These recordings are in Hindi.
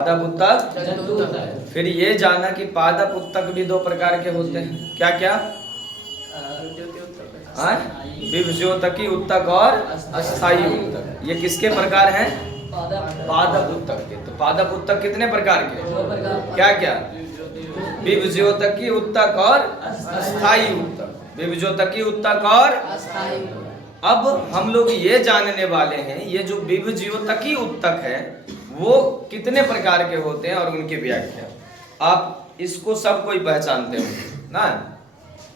पादप उत्तक। फिर ये जाना कि पादप उत्तक भी दो प्रकार के होते हैं, क्या क्या? विभज्योतकी उत्तक और अस्थाई उत्तक। ये किसके प्रकार हैं? पादप उत्तक के। तो पादप उत्तक कितने प्रकार के? क्या क्या? विभज्योतकी उत्तक और अस्थाई उत्तक। विभज्योतकी उत्तक और अस्थाई। अब हम लोग ये जानने वाले हैं ये जो विभज्योतकी उत्तक है वो कितने प्रकार के होते हैं और उनकी व्याख्या। आप इसको सब कोई पहचानते होंगे ना?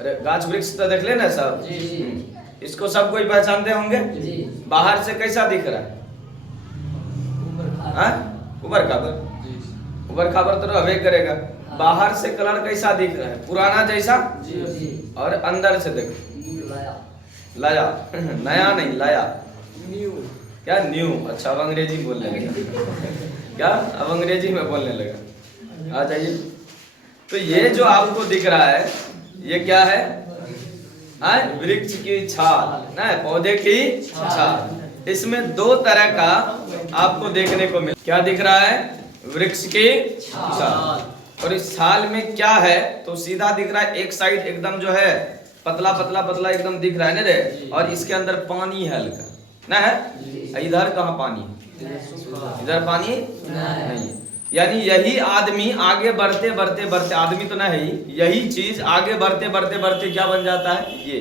अरे गाछ वृक्ष तो देख लेना सब जी। इसको सब कोई पहचानते होंगे जी। बाहर से कैसा दिख रहा है? उबर खाबर। उबर खाबर तो हवे करेगा। बाहर से कलर कैसा दिख रहा है? पुराना जैसा जी। और अंदर से देखो लाया नया नहीं लाया न्यू। क्या न्यू? अच्छा अब अंग्रेजी बोलने लगा क्या? अब अंग्रेजी में बोलने लगा। आ जाइए। तो ये जो आपको दिख रहा है ये क्या है? वृक्ष की छाल ना, पौधे की छाल। इसमें दो तरह का आपको देखने को मिल। क्या दिख रहा है? वृक्ष की छाल। और इस छाल में क्या है? तो सीधा दिख रहा है, एक साइड एकदम जो है पतला पतला पतला एकदम दिख रहा है ना रे। और इसके अंदर पानी है हल्का ना है। इधर कहाँ पानी है? इधर पानी नहीं है। यानी यही आदमी आगे बढ़ते बढ़ते बढ़ते, आदमी तो नहीं, यही चीज आगे बढ़ते बढ़ते बढ़ते क्या बन जाता है? ये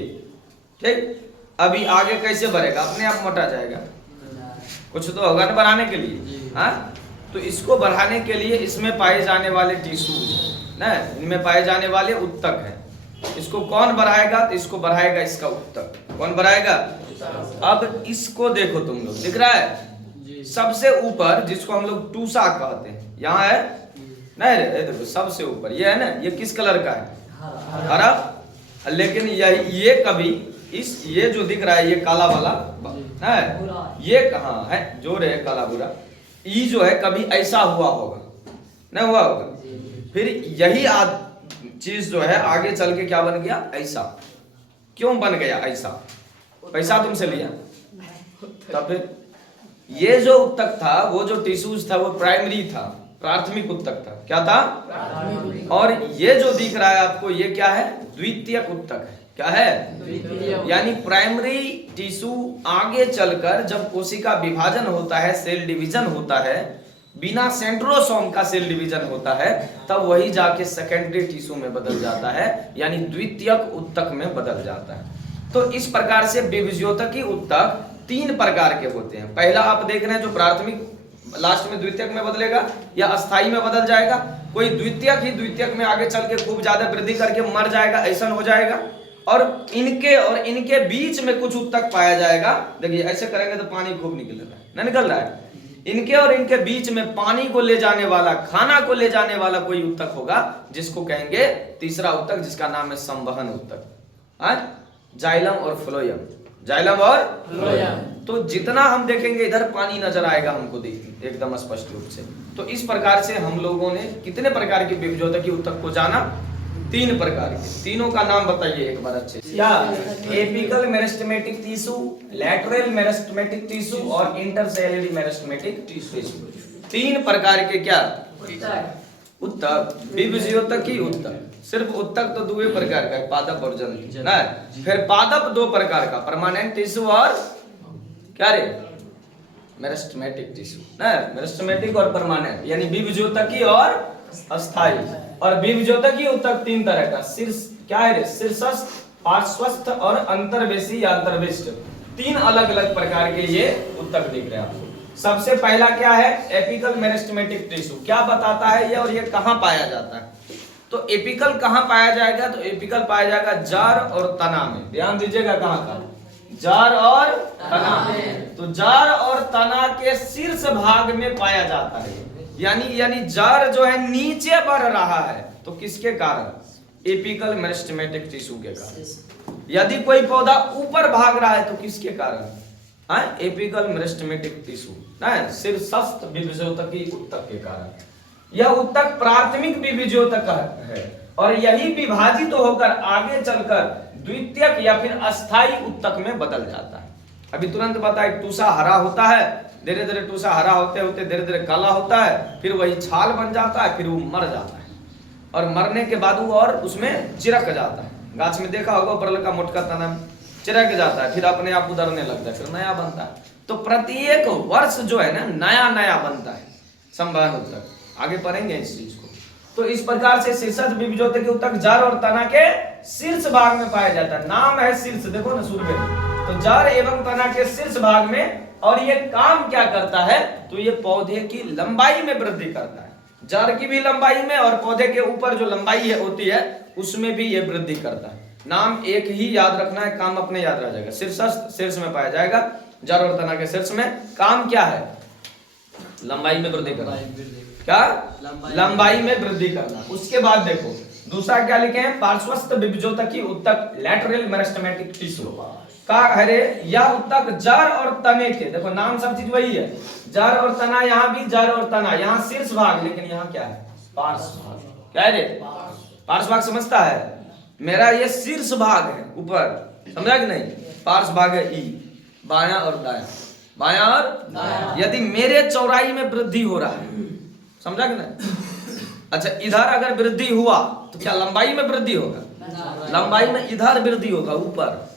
ठीक। अभी आगे कैसे बढ़ेगा? अपने आप मोटा जाएगा। कुछ तो होगा ना बढ़ाने के लिए। हाँ, तो इसको बढ़ाने के लिए इसमें पाए जाने वाले टिश्यूज ना, इनमें पाए जाने वाले उत्तक हैं। इसको कौन बढ़ाएगा? तो इसको बढ़ाएगा इसका उत्तक। कौन बढ़ाएगा? अब इसको देखो तुम लोग, दिख रहा है सबसे ऊपर जिसको हम लोग टूसा कहते हैं, यहाँ है नहीं रे? देखो सबसे ऊपर ये है ना, ये किस कलर का है? हरा। लेकिन ये कभी इस ये जो दिख रहा है ये काला वाला है, ये कहाँ है? जो रे काला बुरा, ये जो है कभी ऐसा हुआ होगा, नहीं हुआ होगा? फिर यही चीज जो है आगे चल के क्या बन गया? ऐसा। क्यों बन गया ऐसा? पैसा तुमसे लिया तब। फिर ये जो उत्तक था, वो जो टिश्यूज था वो प्राइमरी था, प्राथमिक उत्तक था। क्या था? और ये जो दिख रहा है आपको ये क्या है? द्वितीयक उत्तक है। क्या है? यानी प्राइमरी टिश्यू आगे चलकर जब कोशिका विभाजन होता है, सेल डिवीजन होता है, बिना सेंट्रोसोम का सेल डिवीजन होता है, तब वही जाके सेकेंडरी टिश्यू में बदल जाता है, यानी द्वितीयक उत्तक में बदल जाता है। तो इस प्रकार से विभज्योतकी उत्तक तीन प्रकार के होते हैं। पहला आप देख रहे हैं जो प्राथमिक लास्ट में द्वितीयक में बदलेगा या अस्थाई में बदल जाएगा। कोई द्वितीयक ही द्वितीयक में आगे चल के खूब ज्यादा वृद्धि करके मर जाएगा, ऐसा हो जाएगा। और इनके बीच में कुछ उत्तक पाया जाएगा। देखिए ऐसे करेंगे तो पानी खूब निकल रहा है, नहीं निकल रहा है? इनके और इनके बीच में पानी को ले जाने वाला, खाना को ले जाने वाला कोई उत्तक होगा, जिसको कहेंगे तीसरा उत्तक, जिसका नाम है संवहन उत्तक। जाइलम और फ्लोएम। जाइलम और फ्लोएम। तो जितना हम देखेंगे इधर पानी नजर आएगा हमको देखिए एकदम स्पष्ट रूप से। तो इस प्रकार से हम लोगों ने कितने प्रकार के विभज्योतकी उत्तक को जाना? तीन प्रकार के। तीनों का नाम बताइए एक बार अच्छे से। क्या? Apical meristematic tissue, lateral meristematic tissue और इंटरसेलुलर मेरिस्टेमेटिक टिश्यू। तीन प्रकार के क्या? उत्तक। विभज्योतकी उत्तक। सिर्फ उत्तक तो दो प्रकार का है, पादप और जंतु ना। फिर पादप दो प्रकार का, परमानेंट टिश्यू और क्या रे? मेरिस्टेमेटिक टिश्यू ना। मेरिस्टेमेटिक और परमानेंट, यानी विभज्योतकी और अस्थाई। और विभज्योतकी उत्तक तीन तरह का, शीर्ष क्या है रे? शीर्षस्थ, पार्श्वस्थ और अंतर्वेशी या अंतर्विष्ट। तीन अलग अलग प्रकार के ये उत्तक दिख रहे हैं आपको। सबसे पहला क्या है? Apical meristematic tissue. क्या बताता है ये और ये कहाँ पाया जाता है? तो एपिकल कहाँ पाया जाएगा? तो एपिकल पाया जाएगा जड़ और तना में। ध्यान दीजिएगा कहाँ का? जड़ और तना। तो जड़ और तना के शीर्ष भाग में पाया जाता है। यानी जड़ जो है नीचे बढ़ रहा है, तो किसके कारण? एपिकल मेरिस्टेमेटिक टिश्यू के कारण। यदि कोई पौधा ऊपर भाग रहा है तो किसके कारण? एपिकल मेरिस्टेमेटिक टिश्यू ना, शीर्षस्थ विभज्योतकी उत्तक के कारण। यह उत्तक प्राथमिक विभज्योतक है और यही विभाजित होकर आगे चलकर द्वितीयक या फिर अस्थाई उत्तक में बदल जाता है। अभी तुरंत बताए, टूसा हरा होता है धीरे धीरे टूसा हरा होते होते धीरे धीरे काला होता है, फिर वही छाल बन जाता है, फिर वो मर जाता है और मरने के बाद वो और उसमें चिरक जाता है। गाछ में देखा होगा ऊपर का मोटका तना चिरक जाता है, फिर अपने आप उधरने लगता है, फिर नया बनता है। तो प्रत्येक वर्ष जो है ना नया नया बनता है संवहन उत्तक। आगे पढ़ेंगे इस चीज को। तो इस प्रकार से शीर्षस्थ बीजोतकी उत्तक जड़ और तना के शीर्ष भाग में पाया जाता है। नाम है शीर्ष, देखो ना शुरू में, तो जड़ एवं तना के शीर्ष भाग में। और ये काम क्या करता है, तो ये पौधे की लंबाई में वृद्धि करता है। जड़ की भी लंबाई में और पौधे के ऊपर जो लंबाई है होती है उसमें भी ये वृद्धि करता है। नाम एक ही याद रखना है, काम अपने याद रह जाएगा। शीर्षस्थ शीर्ष में पाया जाएगा, जड़ और तना के शीर्ष में। काम क्या है, लंबाई में वृद्धि करना। क्या, लंबाई में वृद्धि करना। उसके बाद देखो दूसरा क्या लिखे हैं, पार्श्वस्थ बीजोतकी उत्तक लैटरल मेरिस्टेमेटिक टिश्यू का हरे यह उत्तक जड़ और तने के, देखो नाम सब चीज वही है, जड़ और तना, यहाँ भी जड़ और तना, यहाँ शीर्ष भाग, लेकिन यहाँ क्या है, पार्श्व भाग। क्या है रे, पार्श्व भाग समझता है, मेरा ये शीर्ष भाग है ऊपर, समझा कि नहीं, पार्श्व भाग है ई, बायां और दायां, बायां और दायां। यदि मेरे चौड़ाई में वृद्धि हो रहा है, समझा कि नहीं, अच्छा इधर अगर वृद्धि हुआ तो क्या लंबाई में वृद्धि होगा, लंबाई में इधर वृद्धि होगा ऊपर,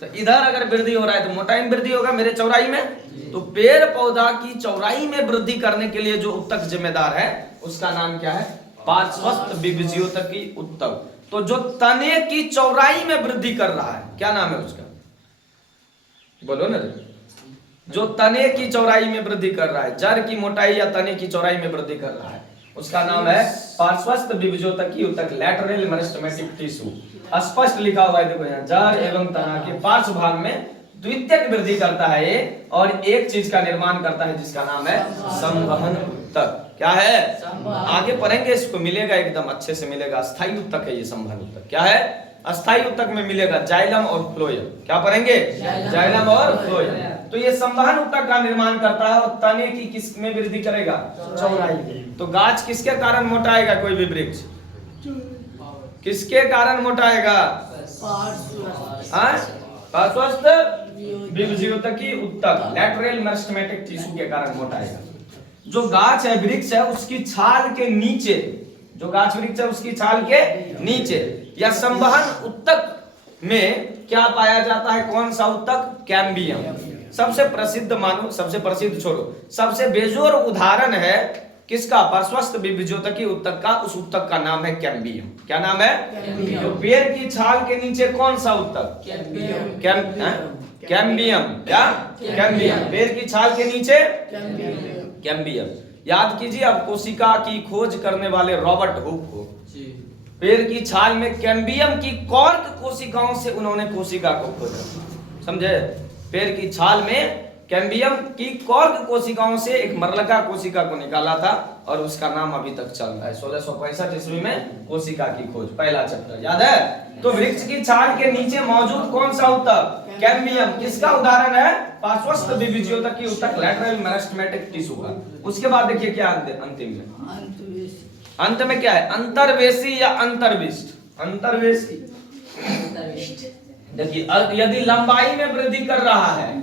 तो इधर अगर वृद्धि हो रहा है तो मोटाई में वृद्धि होगा मेरे चौड़ाई में। तो पेड़ पौधा की चौड़ाई में वृद्धि करने के लिए जो उत्तक जिम्मेदार है उसका नाम क्या है, पार्श्वस्थ बीजोतकी उत्तक। तो जो तने की चौड़ाई में वृद्धि कर रहा है क्या नाम है उसका, बोलो ना, जो तने की चौड़ाई में वृद्धि कर रहा है, जड़ की मोटाई या तने की चौड़ाई में वृद्धि कर रहा है, उसका नाम है पार्श्वस्थ बीजोतकी उत्तक लैटरल मेरिस्टेमेटिक टिश्यू। स्पष्ट लिखा हुआ है, देखो यहाँ जड़ एवं तना के पार्श्व भाग में द्वितीयक वृद्धि करता है ये, और एक चीज का निर्माण करता है जिसका नाम है संवहन उत्तक। क्या है, आगे पढ़ेंगे इसको, मिलेगा एकदम अच्छे से मिलेगा। अस्थायी उत्तक है ये संवहन उत्तक। क्या है, अस्थायी उत्तक में मिलेगा जाइलम और फ्लोएम। क्या पढ़ेंगे, जाइलम और फ्लोएम। तो ये संवहन उत्तक का निर्माण करता है और तने की किस में वृद्धि करेगा, चौड़ाई में। तो गाछ किसके कारण मोटाएगा, कोई भी वृक्ष किसके कारण मोटाएगा, पार्श्वस्थ बीजोतकी उत्तक लैटरल मेरिस्टेमेटिक टिश्यू के कारण मोटाएगा। जो गाछ है, वृक्ष है, उसकी छाल के नीचे, जो गाछ वृक्ष है उसकी छाल के नीचे या संवहन उत्तक में क्या पाया जाता है, कौन सा उत्तक, कैम्बियम। सबसे प्रसिद्ध मानो, सबसे प्रसिद्ध छोड़ो, सबसे बेजोर उदाहरण है किसका, पार्श्वस्थ बीजोतकी उत्तक का। उस उत्तक का नाम है कैम्बियम। क्या नाम है, तो पेड़ की छाल के नीचे कौन सा उत्तक, कैम्बियम। क्या, कैम्बियम, पेड़ की छाल के नीचे कैम्बियम। याद कीजिए अब कोशिका की खोज करने वाले रॉबर्ट हुक को, पेड़ की छाल में कैम्बियम की कॉर्क कोशिकाओं से उन्होंने कोशिका को खोजा, समझे। पेड़ की छाल में कैम्बियम की कॉर्क कोशिकाओं से एक मरलका कोशिका को निकाला था और उसका नाम अभी तक चल रहा है। 1665 ईस्वी में कोशिका की खोज, पहला चैप्टर याद है। तो वृक्ष की छाल के नीचे मौजूद कौन सा उत्तक, कैम्बियम, किसका उदाहरण है, पार्श्वस्थ बीजोतकी उत्तक लैटरल मेरिस्टेमेटिक टिश्यू का। उसके बाद देखिए क्या अंतिम में, अंत में क्या है, अंतर्वेशी या अंतर्विष्ट। अंतर्वेशी, देखिए यदि लंबाई में वृद्धि कर रहा है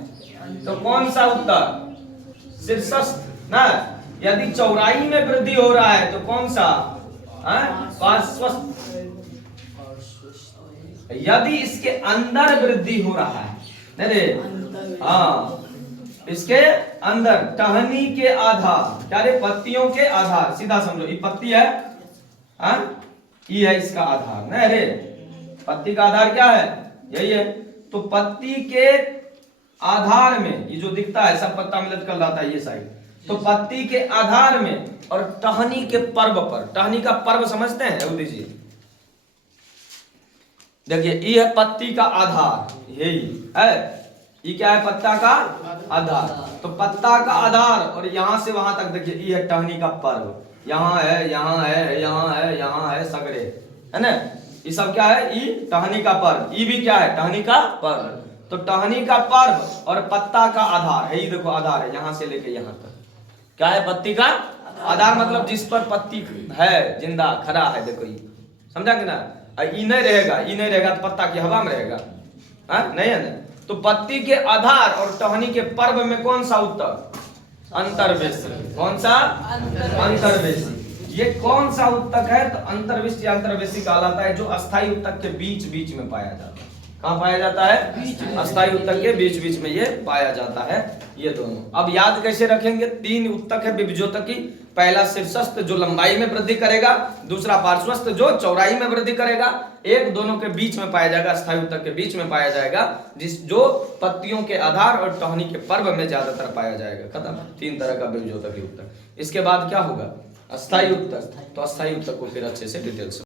तो कौन सा उत्तक, शीर्षस्थ ना। यदि चौड़ाई में वृद्धि हो रहा है तो कौन सा, पार्श्वस्थ। यदि इसके अंदर वृद्धि हो रहा है, नहीं, हाँ, इसके अंदर टहनी के आधार, क्या रे, पत्तियों के आधार, सीधा समझो ये पत्ती है, ये है इसका आधार, नहीं रे, पत्ती का आधार क्या है, यही है। तो पत्ती के आधार में ये जो दिखता है सब पत्ता मिलत कर लाता है ये साइड, तो पत्ती के आधार में और टहनी के पर्व पर, टहनी का पर्व समझते हैं, वो दीजिए, देखिए ये है पत्ती का आधार, यही है, ये क्या है, पत्ता का आधार। तो पत्ता का आधार और यहां से वहां तक देखिए ये है टहनी का पर्व, यहाँ है, यहाँ है, यहाँ है, यहाँ है, सगरे है ना, ये सब क्या है, ये टहनी का पर्व, ये भी क्या है, टहनी का पर्व। तो टहनी का पर्व और पत्ता का आधार है, ये देखो आधार है यहाँ से लेके यहाँ तक, क्या है, पत्ती का आधार, मतलब जिस पर पत्ती है, जिंदा खड़ा है, देखो ये, समझा कि ना। ये नहीं रहेगा, ये नहीं रहेगा तो पत्ता की हवा में रहेगा, नहीं है ना। तो पत्ती के आधार और टहनी के पर्व में कौन सा उत्तक, अंतर्वेशी। कौन सा? अंतर्वेशी। ये कौन सा उत्तक है? तो अंतर्वेशी या अंतर्वेशी कहलाता है जो अस्थाई उत्तक के बीच बीच में पाया जाता है। कहाँ पाया जाता है? अस्थाई उत्तक के बीच बीच में ये पाया जाता है। ये दोनों अब याद कैसे रखेंगे? 3 उत्तक है विभज्योतकी। पहला शीर्षस्थ जो लंबाई में वृद्धि करेगा, दूसरा पार्श्वस्थ जो चौड़ाई में वृद्धि करेगा, एक दोनों के बीच में पाया जाएगा, अस्थाई उत्तक के बीच में पाया जाएगा, जो पत्तियों के आधार और टहनी के पर्व में ज्यादातर पाया जाएगा। खत्म। 3 तरह का विभज्योतकी उत्तक। इसके बाद क्या होगा? अस्थाई उत्तक। तो अस्थाई उत्तक को फिर अच्छे से डिटेल से